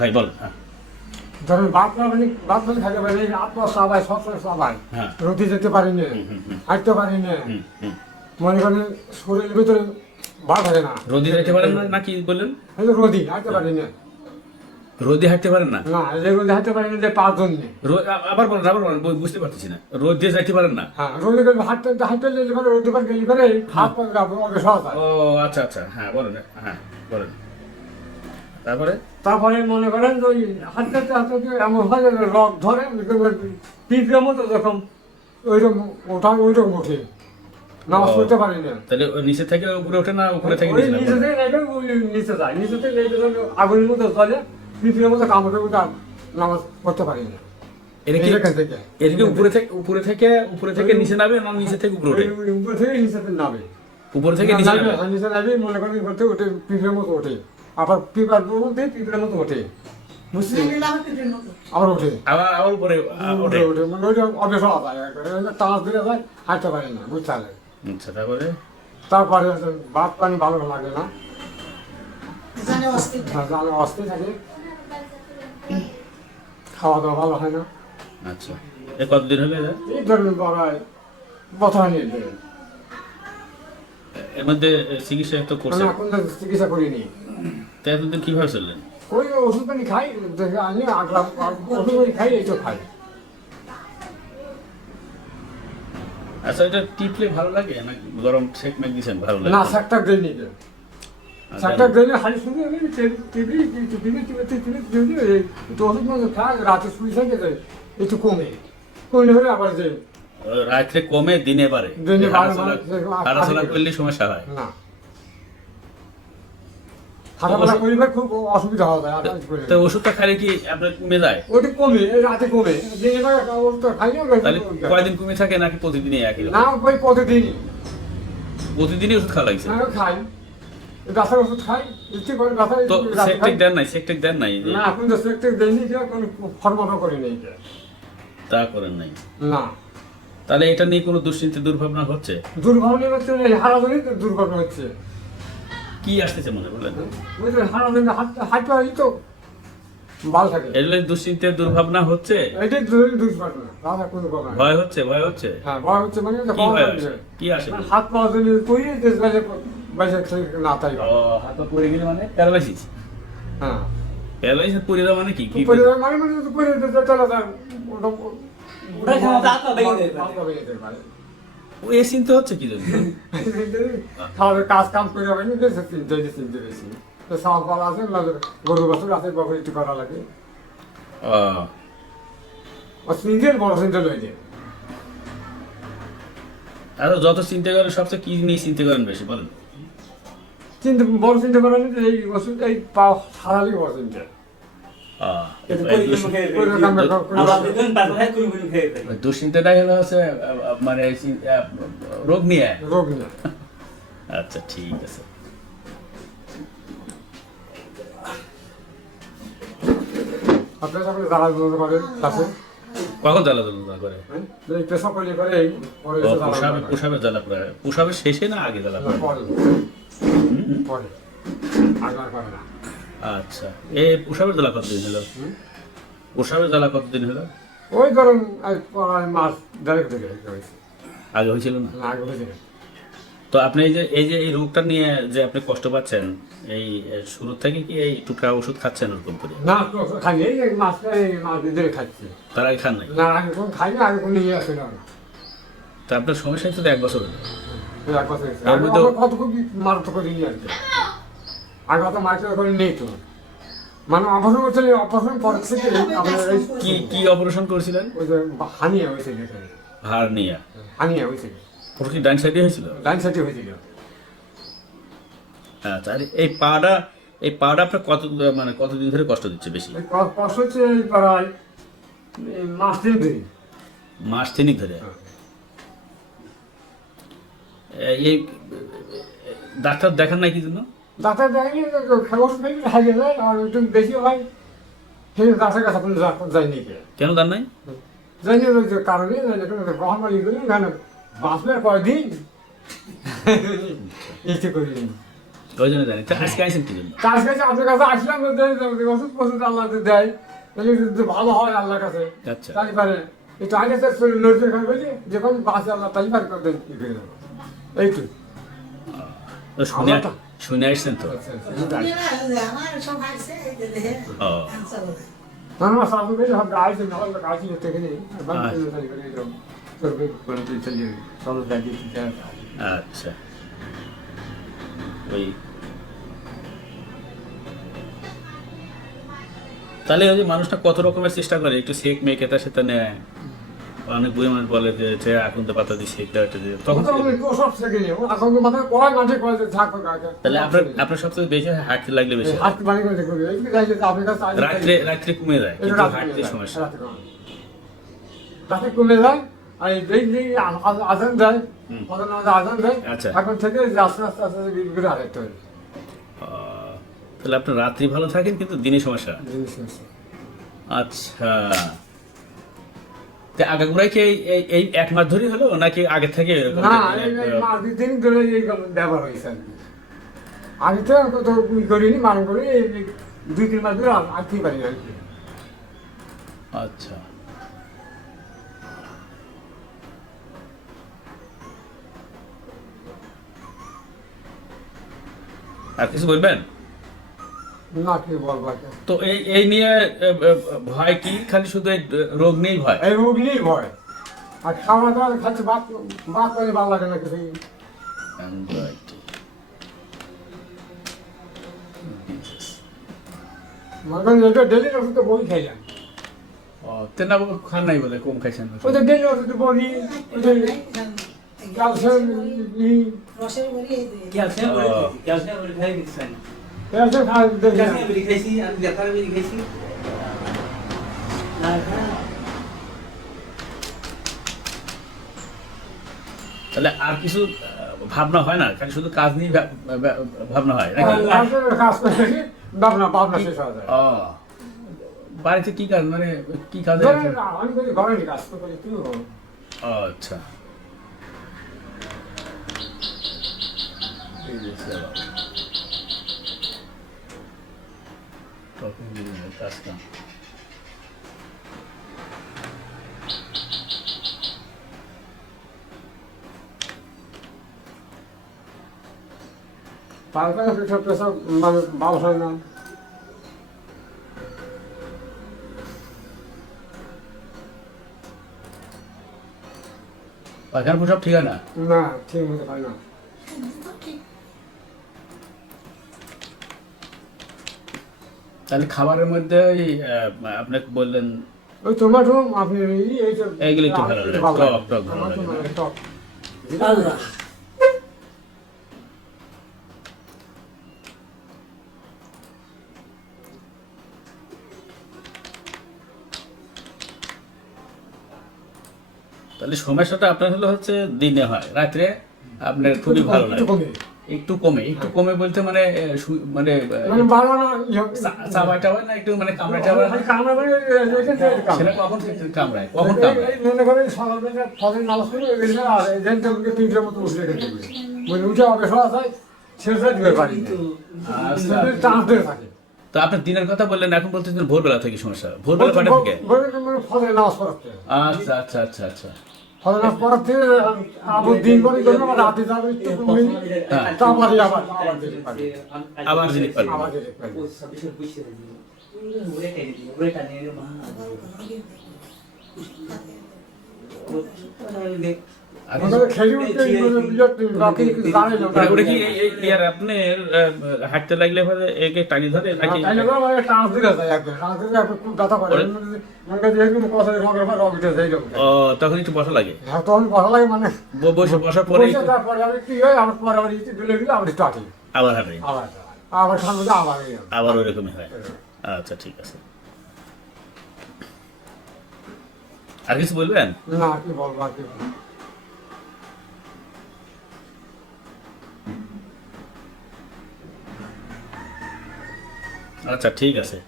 ভাই বল। হ্যাঁ ধরেন বাদ মানে খাইতে পারি আপনার সবাই সবসময় সবাই হ্যাঁ। রোদে যেতে পারি না, হাঁটতে পারি না, মনে করেন শরীরের ভিতরে ভালো থাকে না। রোদে যেতে পারেন না নাকি বললেন? এই যে রোদি হাঁটতে পারি না, রোদে হাঁটতে পারেন না? না এই যে রোদে হাঁটতে পারি না যে 5 জন নেই। আবার বলেন, আবার বলেন, বুঝতে পারতেছি না। রোদে যাইতে পারেন না? হ্যাঁ রোদে গেলে হাঁটতে হাঁটতে গেলে পরে রোদে পার গেলে পরে হাত পা অগে সহজ হয়। ও আচ্ছা আচ্ছা, হ্যাঁ বলেন, হ্যাঁ বলেন। তারপরে তারপরে মনে করেন যে ওই হাঁটতে হাঁটতে এমন হয় যে রক ধরে পিঁপড়ের মতো যখন ওইরকম ওইরকম ওঠে, নামাজ পড়তে পারি না। তাহলে ওই নিচে থেকে উপরে ওঠে না উপরে থেকে ওই নিচে নিচে নামে? থেকে নেবে ওই নিচে যায়, নিচে থেকে নেবে আগুনের মতো চলে, পিঁপড়ের মতো কামড়ে ওটা নামাজ পড়তে পারি না। এটা কি এখান থেকে এটা কি উপরে থেকে নিচে নামে না নিচে থেকে উপরে ওঠে? উপরে থেকে নিচে নামে, উপরে থেকে নিচে নামে? নিচে নামে মনে করেন করতে ওঠে পিঁপড়ের মতো ওঠে, আবার পিঁপড়ের মতো ওঠে, বুঝছি? আবার ওঠে, আবার উপরে ওঠে। ওঠে মানে ওইটা অভ্যাস হওয়া যায়, টাচ দিলে যায় হাঁটতে পারি না, বুঝতে পারলে? আচ্ছা তারপরে? তারপরে ভাত পানি ভালো লাগে না, জানে অস্থির থাকে, খাওয়া দাওয়া ভালো হয় না। আচ্ছা এ কতদিন হলো এটা? এই ধরনের বড়ায় বথা নিয়ে দেবে, এর মধ্যে চিকিৎসা তো করছে, আমি এখন তো চিকিৎসা করিনি। তো এতদিন কিভাবে চললেন? ওই ওষুধ পানি খাই, আনি আগলাম ওষুধ পানি খাই, এই তো খাই। আচ্ছা এটা টিপলে ভালো লাগে না গরম সেক মেক দিয়েছেন ভালো লাগে? না শাকটাক দেয়নি, শাকটাক দেয়নি, হাড়ি শুনে টিভি একটু ওষুধ মতো খাই, রাতে শুয়ে থাকে যে একটু কমে কমলে হলে আবার যে রাত্রে কমে দিনে বাড়ে, দিনে বাড়ে, হাঁটাচলা করলে সমস্যা হয় না হাঁটাফাটা করিবার খুব অসুবিধা হওয়া যায়। তো ওষুধটা খাইলে কি আপনার কমে যায়? ওটা কমে, রাতে কমে, দিনে বেলা ওষুধ খাই তাহলে কয়দিন কমে থাকে নাকি প্রতিদিনই একই রকম? না, ওই প্রতিদিনই প্রতিদিনই ওষুধ খাওয়া লাগছে? খাই, ব্যথার ওষুধ খাই, ইচ্ছে করে ব্যথা তো সেকটেক দেন নাই যে? না এখন তো সেক্টেক দেয়নি, কোনো ফরমানো করি নেই, তা করেন নাই? না। তাহলে এটা নিয়ে কোনো দুশ্চিন্তা দুর্ভাবনা হচ্ছে? দুর্ভাবনা হচ্ছে হারাধনী, দুর্ঘটনা হচ্ছে কি আসতেছে মনে বলেন? ওই যে হারাধনী হাঁটতে হয় তো ভালো থাকে, এগুলো দুশ্চিন্তা দুর্ভাবনা হচ্ছে? এটাই দুর্ঘটনা, রাধা কোনো ঘটনা। ভয় হচ্ছে? ভয় হচ্ছে? হ্যাঁ ভয় হচ্ছে, মানে কি ভয় হচ্ছে? কি আসে? হাত পা যদি করি দেশ বাইরে বাইরে না তাই। ও হাত পা পড়ে গেলে মানে প্যারালাইসিস? হ্যাঁ প্যারালাইসিস পড়ে যাওয়া মানে কি? কি পরিবার মানে মানে করে দিতে চলে যায়, ওটা ওটা ক্ষমতা আত্মা ভেঙে দেবে। আত্মা ভেঙে যেতে পারে। ও এ চিন্তা হচ্ছে কি জন্য? খাওয়াবে কাজ কাম করে হবে না, দেশে চিনতে বেশি তো সব ফল আছে, গরু বছর আছে, বছর একটু করা লাগে, ও সিঙ্গেল বড় সিঙ্গেল হয়ে যায়। আর যত চিন্তা করেন সবচেয়ে কি নিয়ে চিন্তা করেন বেশি বলেন? চিন্তা বড় চিন্তা করা নেই, এই ওষুধ এই পাও সারালি বড় চিন্তা। দুশ্চিন্তাটাই হলো হচ্ছে মানে রোগ নিয়ে। রোগ নিয়ে। আচ্ছা ঠিক আছে। আপনার সকলে জ্বালা যন্ত্রণা করে কাছে, কখন জ্বালা যন্ত্রণা করে? এই পেশা করলে করে এই পরে ও, এসে জ্বালা যন্ত্রণা করে। প্রসাবে জ্বালা পড়ে? প্রসাবের শেষে না আগে জ্বালা পড়ে? পরে পরে আগে আর করে না। আচ্ছা এই প্রসাবের জ্বালা কতদিন হলো? প্রসাবের জ্বালা কতদিন হলো? ওই ধরুন পড়ায় মাস দেড়েক থেকে হয়েছে, আগে হয়েছিল না? আগে হয়েছে। তো আপনি এই রোগটা নিয়ে যে আপনি কষ্ট পাচ্ছেন, এই শুরু থেকে কি এই টুকরা ওষুধ খাচ্ছেন ওরকম করে? না খাই এই মাছ দিয়ে খাচ্ছি, তার আগে খান নাই? না আগে কোনো খাই না, আগে কোনো ইয়ে আসে না। তা আপনার সমস্যা হচ্ছে তো 1 বছর হলো। এক কথা কত খুব মারাত্মক করে নিয়ে আসছে, আগে অত মারাত্মক করে নেই তো, মানে অপারেশন করছে, অপারেশন পরে থেকে আপনার কি অপারেশন করেছিলেন? ওই যে হানিয়া হয়েছিল, হার্নিয়া? হানিয়া হয়েছিল, ওটা কি ডান সাইডে হয়েছিল? ডাইন সাইডে হয়েছিল। আচ্ছা আর এই পাটা আপনার কতদিন ধরে কষ্ট দিচ্ছে বেশি? কষ্ট হচ্ছে এই প্রায় মাস 3 দিন। মাস 3 ধরে? এই ডাক্তার দেখান নাই কি জন্য? ডাক্তার যায়নি, ওষুধ খাই হারিয়ে যায়, আর একটু বেশি হয় সেই ডাক্তার কাছে কোনো যায়নি, কেন দেন নাই? যায়নি ওই যে কারণে মহামারী করি না, বাঁচবে কয়দিন ইচ্ছে করিনি। ওই জন্য জানি তা আজকে আইসেন কি জন্য? কাজ কাছে আপনার কাছে আসলাম ওষুধ ফষুধ আল্লাহ দেয় তাহলে যদি ভালো হয় আল্লাহর কাছে আচ্ছা তাই পারে একটু আগে তো শরীর নড়তে খাবে যে যখন বাসে আল্লাহ তাই পারে করে দেন কি করে দেবো এইটু তো শুনে আসছেন তো? ও আমার সাধু বেশি সব গাইছে না হলে গাইছি থেকে নেই বাকি তাই করে এরকম করবে করে চলে চলো যাই দিতে আচ্ছা ওই তাহলে ওই যে মানুষটা কত রকমের চেষ্টা করে একটু সেক মেয়ে কেতা সেটা নেয় অনেক বুড়ি মানুষ বলে যে এখন তো পাতা দিয়ে সেক দেওয়া তখন সব থেকে নেই এখন তো মাথায় কয় মাঠে কয় যে থাকো গাছে তাহলে আপনার সবচেয়ে বেশি হাঁটতে লাগলে বেশি হাত বাড়ি করে দেখো এই যাই যে আপনার কাছে রাত্রে কমে যায় কিন্তু হাঁটতে সমস্যা রাতে কমে যায় আর এই যে আজান দেয় আজান দেয় আচ্ছা। এখন থেকে আস্তে আস্তে আস্তে ঘুরে আরেকটা হয় তাহলে আপনার রাত্রি ভালো থাকেন কিন্তু দিনে সমস্যা। আচ্ছা তা আগাগোড়াই কি এই এক মাস ধরেই হলো নাকি আগে থেকে এরকম? না এই মাস দিন ধরে এই ব্যবহার হয়েছে আগে তো কত করিনি মান করি এই 2-3 মাস ধরে আসতেই পারি আর কি আচ্ছা আর কিছু বলবেন? না কি বলবো তো এই নিয়ে ভয় কি খালি শুধু এই রোগ নেই ভয়? এই রোগ নিয়েই ভয় আর খাওয়া দাওয়া খাচ্ছে বাদ করে ভালো লাগে না কিছু Anxiety. মনে করেন এটা ডেলি ওষুধ তো বই খাই যান ও তেনা খান নাই বলে কম খাইছেন ওই তো ডেলি ওষুধ বলি ওই যে ক্যালসিয়াম ক্যালসিয়াম বড়ি খাই দিচ্ছেন ক্যালসিয়াম খাওয়া দেখি ক্যালসিয়াম বড়ি খাইছি আমি ব্যথার বড়ি খাইছি না তাহলে আর কিছু ভাবনা হয় না খালি শুধু কাজ নিয়ে ভাবনা হয় নাকি? কাজ করে দেখি ভাবনা শেষ হয়ে যায় ও বাড়িতে কি কাজ মানে কি কাজ? আমি করি ঘরে কাজ তো করি তুই আচ্ছা কাজটা তারপরে সব পেশা মানে ভালো হয় না পায়খানা প্রসাব ঠিক হয় না? না ঠিক মতো হয় না তাহলে খাবারের মধ্যে আপনাকে বললেন ওই টমেটো আপনি এইসব এইগুলো একটু ভালো লাগে, টক টক ভালো লাগে না? টক আল্লাহ তাহলে সমস্যাটা আপনার হচ্ছে দিনে হয়, রাত্রে আপনার খুবই ভালো লাগে। একটু কমে বলতে মানে মানে বাড়ানো চাবাই টাবাই না একটু মানে কামড়াই টাবাই না? সেটা কখন কামড়ায় কখন কামড়ায়? মনে করেন সকালবেলা ফলের নামাজ করে আর এজেন্ট আমাকে 3টার মতো উঠে রেখে দেবে মানে উঠে হবে সব আছে শেষে দিতে পারি আচ্ছা চান্স দিয়ে থাকে তো আপনার দিনের কথা বললেন, এখন বলতেছেন ভোরবেলা থেকে সমস্যা, ভোরবেলা কয়টা থেকে? ফলের নামাজ পড়াতে আচ্ছা আচ্ছা আচ্ছা আচ্ছা ফলের নামাজ পড়াতে আবার দিন করে করবো রাতে যাবে একটু কমে তারপরে আবার জিনিস পারবেন। আবার যেতে পারি ও সবিশের বুঝতে দিই ওরে খাই দিই ওরে কানে মা এখন খেলি উঠতে রাতে জানে না ওটা কি ইয়ার আপনি হাঁটতে লাগলে পরে একে টানি ধরে নাকি? তাইলে মানে টান্স দিলে যায় একদম টান্স দিলে খুব ব্যথা করে মনে করে যেরকম কথা রগের পর রগ উঠে যায় ও তখন একটু বসা লাগে, হ্যাঁ তখন ভালো লাগে মানে বসার পরে বসে তারপরে আবার কি হয় আবার পরে আবার ইতি দিলে দিলে আবার স্টার্ট হয় আবার হাঁটে, আবার আবার ঠান্ডা আবার আবার ওইরকমই হয়। আচ্ছা ঠিক আছে, আর কিছু বলবেন? না কি বলবো আর কি বলবো আচ্ছা ঠিক আছে।